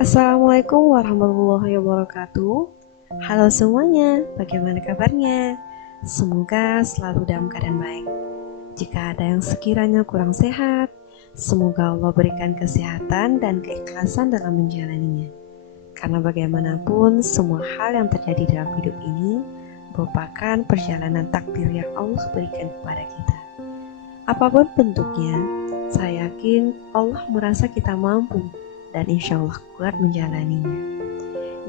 Assalamualaikum warahmatullahi wabarakatuh. Halo semuanya, bagaimana kabarnya? Semoga selalu dalam keadaan baik. Jika ada yang sekiranya kurang sehat, semoga Allah berikan kesehatan dan keikhlasan dalam menjalaninya. Karena bagaimanapun, semua hal yang terjadi dalam hidup ini merupakan perjalanan takdir yang Allah berikan kepada kita. Apapun bentuknya, saya yakin Allah merasa kita mampu dan insya Allah kuat menjalaninya.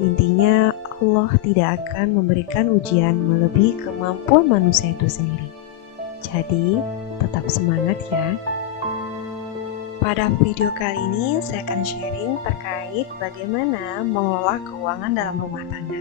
Intinya, Allah tidak akan memberikan ujian melebihi kemampuan manusia itu sendiri. Jadi, tetap semangat ya. Pada video kali ini, saya akan sharing terkait bagaimana mengelola keuangan dalam rumah tangga.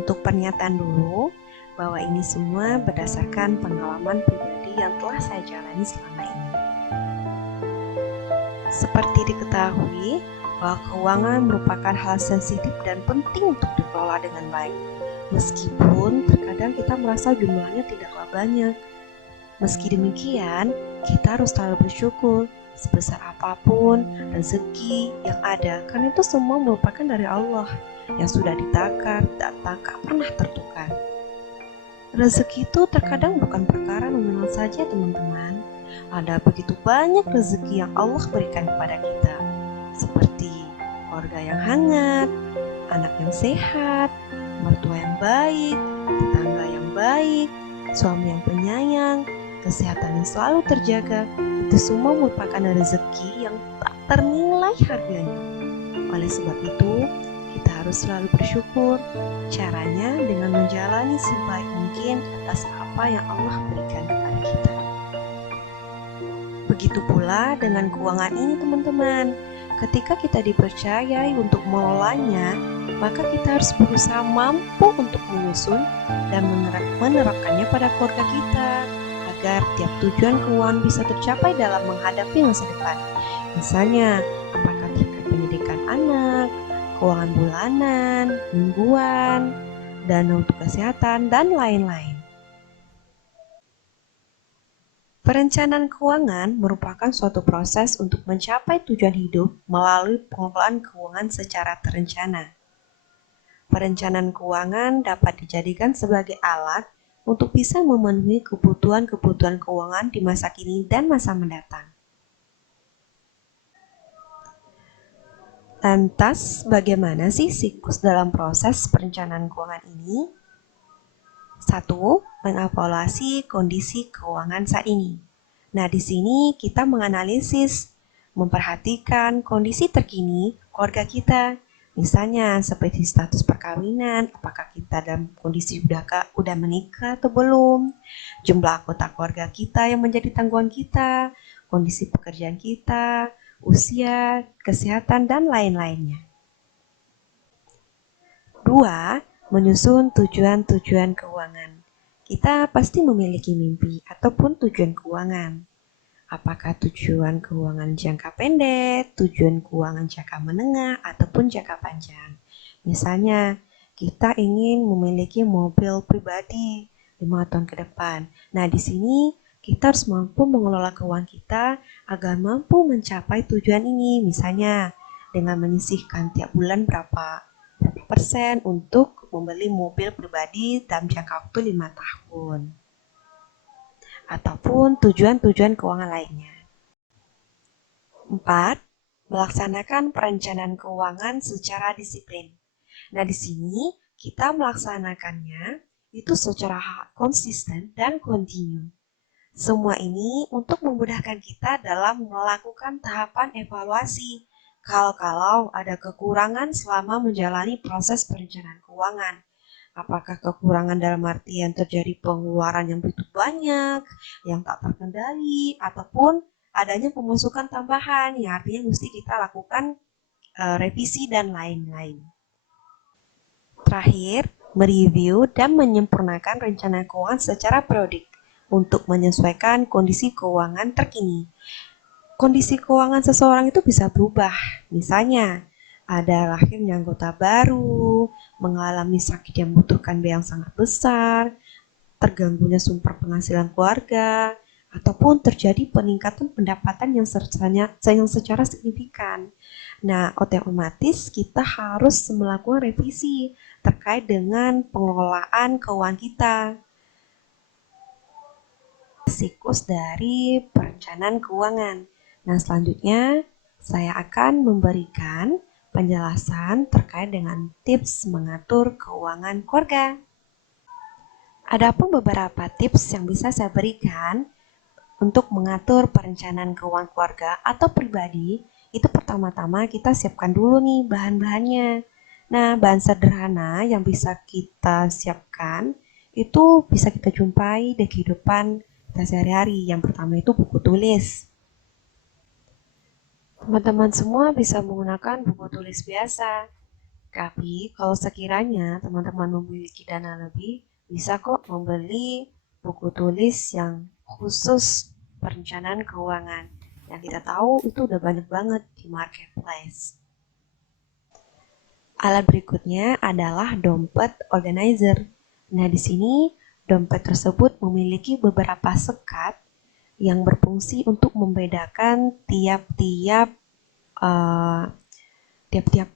Untuk pernyataan dulu, bahwa ini semua berdasarkan pengalaman pribadi yang telah saya jalani selama ini. Seperti diketahui, bahwa keuangan merupakan hal sensitif dan penting untuk dikelola dengan baik. Meskipun terkadang kita merasa jumlahnya tidaklah banyak. Meski demikian, kita harus selalu bersyukur sebesar apapun rezeki yang ada, karena itu semua merupakan dari Allah yang sudah ditakar dan tak pernah tertukar. Rezeki itu terkadang bukan perkara nominal saja, teman-teman. Ada begitu banyak rezeki yang Allah berikan kepada kita, seperti keluarga yang hangat, anak yang sehat, mertua yang baik, tetangga yang baik, suami yang penyayang, kesehatan yang selalu terjaga. Itu semua merupakan rezeki yang tak ternilai harganya. Oleh sebab itu, kita harus selalu bersyukur. Caranya dengan menjalani sebaik mungkin atas apa yang Allah berikan kepada kita. Begitu pula dengan keuangan ini, teman-teman. Ketika kita dipercayai untuk mengelolanya, maka kita harus berusaha mampu untuk menyusun dan menerapkannya pada keluarga kita, agar tiap tujuan keuangan bisa tercapai dalam menghadapi masa depan. Misalnya, apakah terkait pendidikan anak, keuangan bulanan, mingguan, dana untuk kesehatan, dan lain-lain. Perencanaan keuangan merupakan suatu proses untuk mencapai tujuan hidup melalui pengelolaan keuangan secara terencana. Perencanaan keuangan dapat dijadikan sebagai alat untuk bisa memenuhi kebutuhan-kebutuhan keuangan di masa kini dan masa mendatang. Lantas, bagaimana sih siklus dalam proses perencanaan keuangan ini? 1. Mengevaluasi kondisi keuangan saat ini. Nah, di sini kita menganalisis, memperhatikan kondisi terkini keluarga kita. Misalnya seperti status perkawinan, apakah kita dalam kondisi udah menikah atau belum, jumlah anggota keluarga kita yang menjadi tanggungan kita, kondisi pekerjaan kita, usia, kesehatan, dan lain-lainnya. 2. Menyusun tujuan-tujuan keuangan. Kita pasti memiliki mimpi ataupun tujuan keuangan. Apakah tujuan keuangan jangka pendek, tujuan keuangan jangka menengah, ataupun jangka panjang. Misalnya, kita ingin memiliki mobil pribadi 5 tahun ke depan. Nah, di sini kita harus mampu mengelola keuangan kita agar mampu mencapai tujuan ini. Misalnya, dengan menyisihkan tiap bulan berapa persen untuk membeli mobil pribadi dalam jangka waktu 5 tahun. Ataupun tujuan-tujuan keuangan lainnya. 4. Melaksanakan perencanaan keuangan secara disiplin. Nah, di sini kita melaksanakannya itu secara konsisten dan kontinu. Semua ini untuk memudahkan kita dalam melakukan tahapan evaluasi kalau ada kekurangan selama menjalani proses perencanaan keuangan. Apakah kekurangan dalam artian terjadi pengeluaran yang begitu banyak, yang tak terkendali, ataupun adanya pemasukan tambahan yang artinya mesti kita lakukan revisi dan lain-lain. Terakhir, mereview dan menyempurnakan rencana keuangan secara periodik untuk menyesuaikan kondisi keuangan terkini. Kondisi keuangan seseorang itu bisa berubah. Misalnya, ada lahirnya anggota baru, mengalami sakit yang membutuhkan biaya yang sangat besar, terganggunya sumber penghasilan keluarga, ataupun terjadi peningkatan pendapatan yang secara signifikan. Nah, otomatis kita harus melakukan revisi terkait dengan pengelolaan keuangan kita. Siklus dari perencanaan keuangan. Nah, selanjutnya saya akan memberikan penjelasan terkait dengan tips mengatur keuangan keluarga. Adapun beberapa tips yang bisa saya berikan untuk mengatur perencanaan keuangan keluarga atau pribadi, itu pertama-tama kita siapkan dulu nih bahan-bahannya. Nah, bahan sederhana yang bisa kita siapkan itu bisa kita jumpai di kehidupan kita sehari-hari. Yang pertama itu buku tulis. Teman-teman semua bisa menggunakan buku tulis biasa. Tapi kalau sekiranya teman-teman memiliki dana lebih, bisa kok membeli buku tulis yang khusus perencanaan keuangan. Yang kita tahu itu udah banyak banget di marketplace. Alat berikutnya adalah dompet organizer. Nah, di sini dompet tersebut memiliki beberapa sekat yang berfungsi untuk membedakan tiap-tiap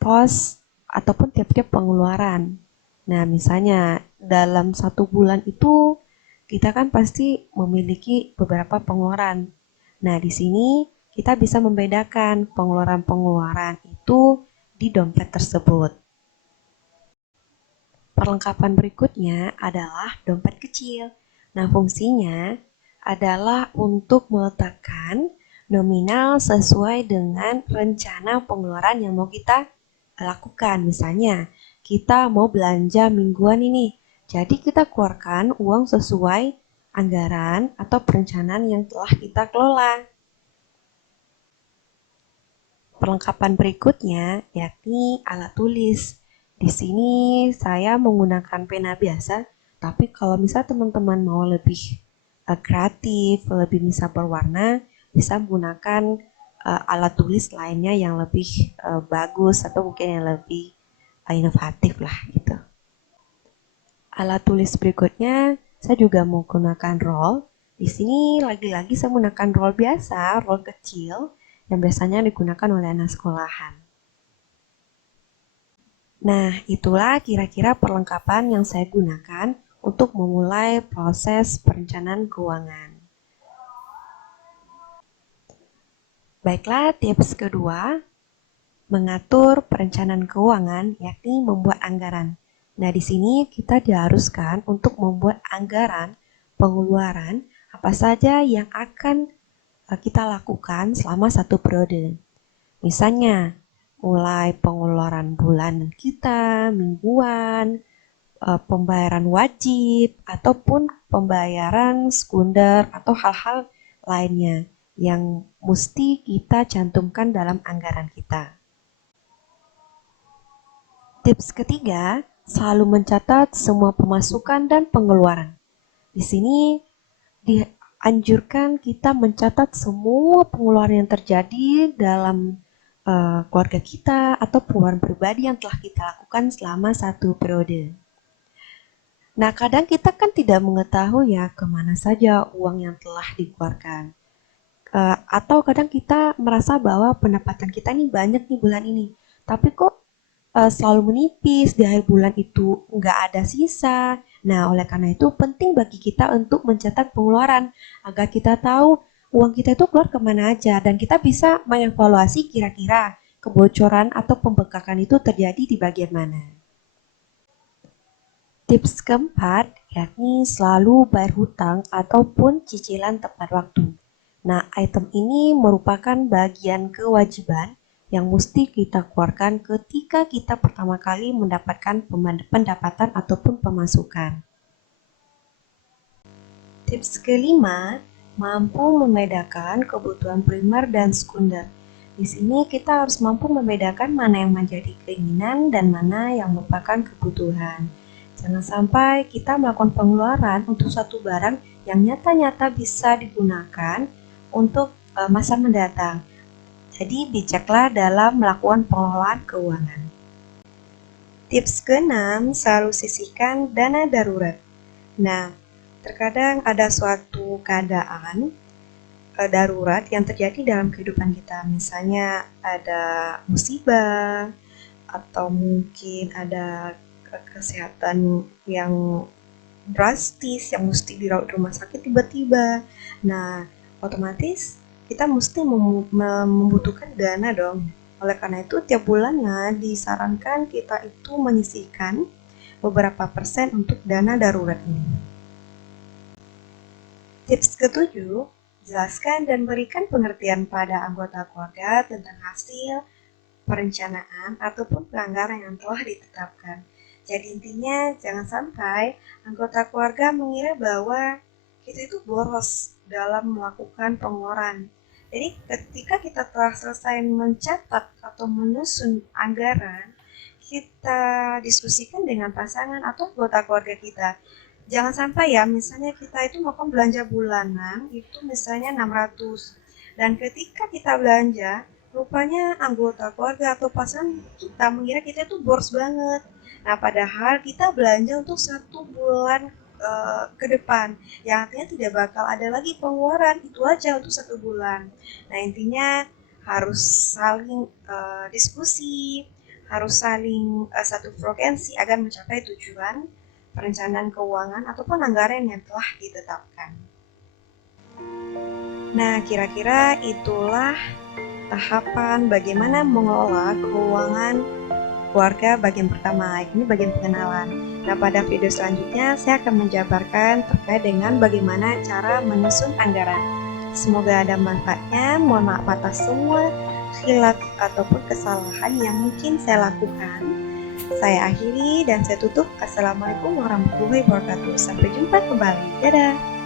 pos ataupun tiap-tiap pengeluaran. Nah, misalnya dalam 1 bulan itu kita kan pasti memiliki beberapa pengeluaran. Nah, di sini kita bisa membedakan pengeluaran-pengeluaran itu di dompet tersebut. Perlengkapan berikutnya adalah dompet kecil. Nah, fungsinya adalah untuk meletakkan nominal sesuai dengan rencana pengeluaran yang mau kita lakukan. Misalnya, kita mau belanja mingguan ini. Jadi kita keluarkan uang sesuai anggaran atau perencanaan yang telah kita kelola. Perlengkapan berikutnya yakni alat tulis. Di sini saya menggunakan pena biasa, tapi kalau misalnya teman-teman mau lebih kreatif, lebih bisa berwarna, bisa menggunakan alat tulis lainnya yang lebih bagus atau mungkin yang lebih inovatif lah gitu. Alat tulis berikutnya saya juga menggunakan roll. Di sini lagi-lagi saya menggunakan roll biasa, roll kecil yang biasanya digunakan oleh anak sekolahan. Nah, itulah kira-kira perlengkapan yang saya gunakan untuk memulai proses perencanaan keuangan. Baiklah, tips kedua, mengatur perencanaan keuangan yakni membuat anggaran. Nah, di sini kita diharuskan untuk membuat anggaran pengeluaran apa saja yang akan kita lakukan selama 1 periode. Misalnya, mulai pengeluaran bulanan kita, mingguan, pembayaran wajib, ataupun pembayaran sekunder atau hal-hal lainnya yang mesti kita cantumkan dalam anggaran kita. Tips ketiga, selalu mencatat semua pemasukan dan pengeluaran. Di sini dianjurkan kita mencatat semua pengeluaran yang terjadi dalam keluarga kita atau pengeluaran pribadi yang telah kita lakukan selama 1 periode. Nah, kadang kita kan tidak mengetahui ya kemana saja uang yang telah dikeluarkan. Atau kadang kita merasa bahwa pendapatan kita ini banyak nih bulan ini, tapi kok selalu menipis, di akhir bulan itu nggak ada sisa. Nah, oleh karena itu penting bagi kita untuk mencatat pengeluaran agar kita tahu uang kita itu keluar kemana aja dan kita bisa mengevaluasi kira-kira kebocoran atau pembengkakan itu terjadi di bagian mana. Tips keempat yakni selalu bayar hutang ataupun cicilan tepat waktu. Nah, item ini merupakan bagian kewajiban yang mesti kita keluarkan ketika kita pertama kali mendapatkan pendapatan ataupun pemasukan. Tips kelima, mampu membedakan kebutuhan primer dan sekunder. Di sini kita harus mampu membedakan mana yang menjadi keinginan dan mana yang merupakan kebutuhan. Jangan sampai kita melakukan pengeluaran untuk satu barang yang nyata-nyata bisa digunakan untuk masa mendatang. Jadi bijaklah dalam melakukan pengelolaan keuangan. Tips ke-6, selalu sisihkan dana darurat. Nah, terkadang ada suatu keadaan darurat yang terjadi dalam kehidupan kita. Misalnya ada musibah atau mungkin ada kesehatan yang drastis yang mesti dirawat rumah sakit tiba-tiba. Nah, otomatis kita mesti membutuhkan dana dong. Oleh karena itu, tiap bulannya disarankan kita itu menyisihkan beberapa persen untuk dana darurat ini. Tips ketujuh, jelaskan dan berikan pengertian pada anggota keluarga tentang hasil perencanaan ataupun pelanggaran yang telah ditetapkan. Jadi intinya jangan sampai anggota keluarga mengira bahwa kita itu boros dalam melakukan pengeluaran. Jadi ketika kita telah selesai mencatat atau menyusun anggaran, kita diskusikan dengan pasangan atau anggota keluarga kita. Jangan sampai ya, misalnya kita itu melakukan belanja bulanan, itu misalnya 600. Dan ketika kita belanja, rupanya anggota keluarga atau pasangan kita mengira kita itu boros banget. Nah, padahal kita belanja untuk 1 bulan ke depan, yang artinya tidak bakal ada lagi pengeluaran, itu aja untuk 1 bulan. Nah, intinya harus saling diskusi, harus saling satu frekuensi agar mencapai tujuan perencanaan keuangan ataupun anggaran yang telah ditetapkan. Nah, kira-kira itulah tahapan bagaimana mengelola keuangan keluarga bagian pertama. Ini bagian pengenalan. Nah, pada video selanjutnya saya akan menjabarkan terkait dengan bagaimana cara menyusun anggaran. Semoga ada manfaatnya. Mohon maaf atas semua khilaf ataupun kesalahan yang mungkin saya lakukan. Saya akhiri dan saya tutup. Assalamualaikum warahmatullahi wabarakatuh. Sampai jumpa kembali. Dadah.